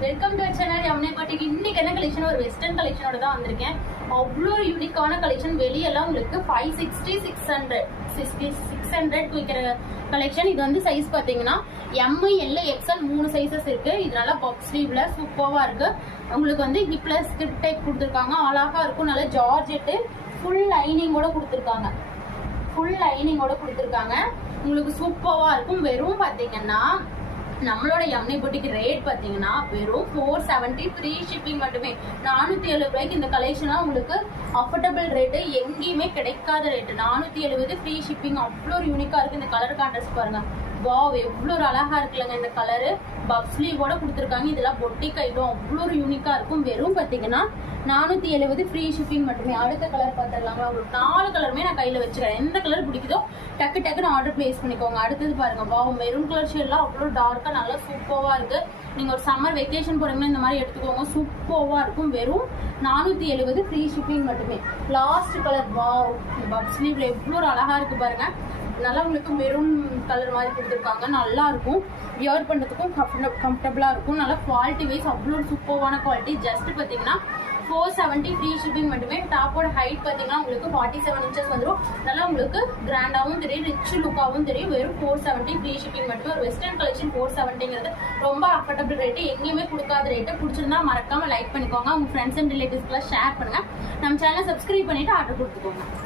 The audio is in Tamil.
வெல்கம் டு சேனல் யமுனை பாட்டிக்கு. இன்னைக்கு என்ன கலெக்ஷன், ஒரு வெஸ்டர்ன் கலெக்ஷனோட தான் வந்திருக்கேன். அவ்வளோ யூனிக்கான கலெக்ஷன். வெளியெல்லாம் உங்களுக்கு 560 600 விற்கிற கலெக்ஷன். இது வந்து சைஸ் பார்த்தீங்கன்னா எம்ஐ எல் எக்ஸ்எல் 3 சைஸஸ் இருக்கு. இதனால பாக்ஸ் ஸ்லீவ்ல சூப்பராக இருக்கு. உங்களுக்கு வந்து ஹிப்ல ஸ்கிரிப்ட் டைப் கொடுத்துருக்காங்க. அழகா இருக்கும். நல்ல ஜார்ஜெட்டு ஃபுல் லைனிங்கோட கொடுத்துருக்காங்க. உங்களுக்கு சூப்பராக இருக்கும். வெறும் பார்த்தீங்கன்னா நம்மளோட யமுனை பொட்டிக்கு ரேட் பார்த்தீங்கன்னா வெறும் 470 ஃப்ரீ ஷிப்பிங் மட்டுமே. 470 ரூபாய்க்கு இந்த கலெக்ஷன்லாம் உங்களுக்கு அஃபோர்டபுள் ரேட்டு, எங்கேயுமே கிடைக்காத ரேட்டு. 470 free shipping. அவ்வளோ யூனிக்காக இருக்குது. இந்த கலர் கான்ட்ராஸ்ட் பாருங்க, வாவ் எவ்வளோ ஒரு அழகா இருக்குல்லங்க. இந்த கலரு பப் ஸ்லீவோட கொடுத்துருக்காங்க. இதெல்லாம் பொட்டிக் ஐட்டம், அவ்வளோ ஒரு யூனிக்கா இருக்கும். வெறும் பார்த்தீங்கன்னா 470 ஃப்ரீ ஷிப்பிங் மட்டுமே. அடுத்த கலர் பார்த்துடலாங்களா? ஒரு 4 கலருமே நான் கையில் வச்சுக்கிறேன். எந்த கலர் பிடிக்குதோ டக்குன்னு ஆர்டர் பிளேஸ் பண்ணிக்கோங்க. அடுத்தது பாருங்க, வாவ் மெரூன் கலர் ஷேட்லாம் அவ்வளோ டார்க்காக நல்லா சூப்பராக இருக்கு. நீங்கள் ஒரு சம்மர் வெக்கேஷன் போறீங்கன்னா இந்த மாதிரி எடுத்துக்கோங்க, சூப்பராக இருக்கும். வெறும் 470 ஃப்ரீ ஷிப்பிங் மட்டுமே. லாஸ்ட் கலர், வாவ் இந்த பப் ஸ்லீவ்ல எவ்வளோ ஒரு அழகா இருக்கு பாருங்க. நல்லா உங்களுக்கு மெரூன் கலர் மாதிரி கொடுத்துருக்காங்க. நல்லா இருக்கும், வியர் பண்ணுறதுக்கும் கம்ஃபர்டபுளாக இருக்கும். நல்லா குவாலிட்டி வைஸ் அவ்வளோ சூப்பரான குவாலிட்டி. ஜஸ்ட் பார்த்தீங்கன்னா 470 ஃப்ரீ ஷிப்பிங் மட்டுமே. டாப்போட ஹைட் பார்த்தீங்கன்னா உங்களுக்கு 47 இன்ச்சஸ் வந்துடும். நல்லா உங்களுக்கு கிராண்டாகவும் தெரியும், ரிச் லுக்காகவும் தெரியும். வெறும் 470 ஃப்ரீ ஷிப்பிங் மட்டுமே. ஒரு வெஸ்டர்ன் கலெக்ஷன் 470ங்கிறது ரொம்ப அஃபோர்டபுள் ரேட்டு, எங்கேயுமே கொடுக்காத ரேட்டு. பிடிச்சிருந்தா மறக்காம லைக் பண்ணிக்கோங்க. உங்க ஃப்ரெண்ட்ஸ் அண்ட் ரிலேட்டிவ்ஸ்க்குலாம் ஷேர் பண்ணுங்க. நம்ம சேனலை சப்ஸ்கிரைப் பண்ணிட்டு ஆர்டர் கொடுத்துக்கோங்க.